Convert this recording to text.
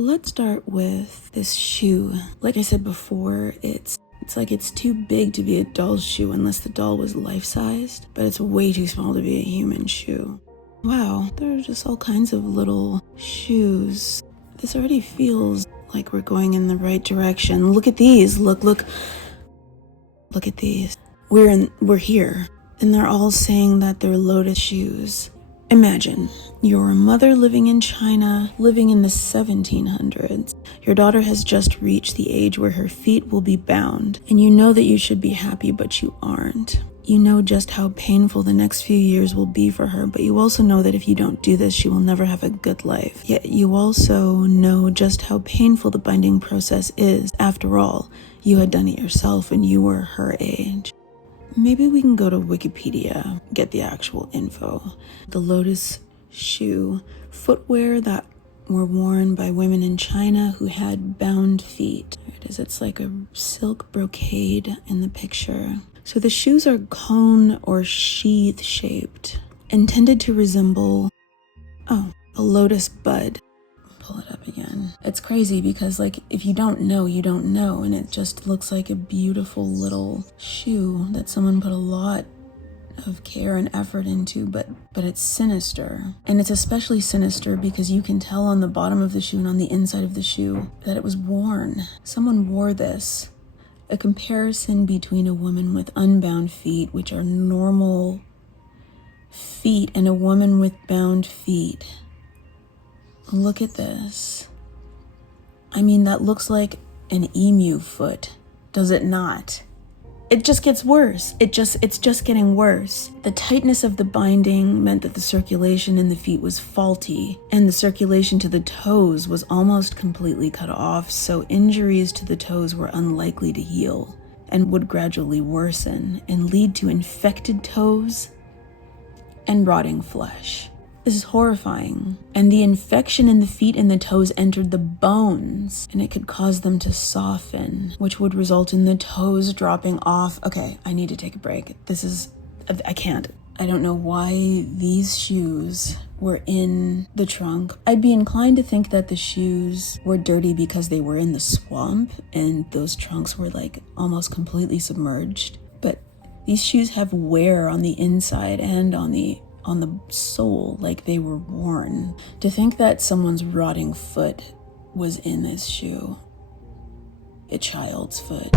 let's start with this shoe. Like I said before, it's like it's too big to be a doll's shoe unless the doll was life-sized, but it's way too small to be a human shoe. Wow, there are just all kinds of little shoes. This already feels like we're going in the right direction. Look at these. Look at these. We're here. And they're all saying that they're lotus shoes. Imagine, you're a mother living in China, living in the 1700s. Your daughter has just reached the age where her feet will be bound, and you know that you should be happy, but you aren't. You know just how painful the next few years will be for her, but you also know that if you don't do this, she will never have a good life. Yet you also know just how painful the binding process is. After all, you had done it yourself and you were her age. Maybe we can go to Wikipedia, get the actual info. The lotus shoe, footwear that were worn by women in China who had bound feet. There it is. It's like a silk brocade in the picture. So the shoes are cone or sheath shaped, intended to resemble, a lotus bud. Pull it up again. It's crazy because if you don't know, you don't know, and it just looks like a beautiful little shoe that someone put a lot of care and effort into, but it's sinister. And it's especially sinister because you can tell on the bottom of the shoe and on the inside of the shoe that it was worn. Someone wore this. A comparison between a woman with unbound feet, which are normal feet, and a woman with bound feet. Look at this. I mean, that looks like an emu foot, does it not? It just gets worse. It's just getting worse. The tightness of the binding meant that the circulation in the feet was faulty, and the circulation to the toes was almost completely cut off, so injuries to the toes were unlikely to heal and would gradually worsen and lead to infected toes and rotting flesh. This is horrifying. And the infection in the feet and the toes entered the bones, and it could cause them to soften, which would result in the toes dropping off. Okay, I need to take a break. I can't. I don't know why these shoes were in the trunk. I'd be inclined to think that the shoes were dirty because they were in the swamp and those trunks were almost completely submerged. But these shoes have wear on the inside and on the sole, like they were worn. To think that someone's rotting foot was in this shoe, a child's foot.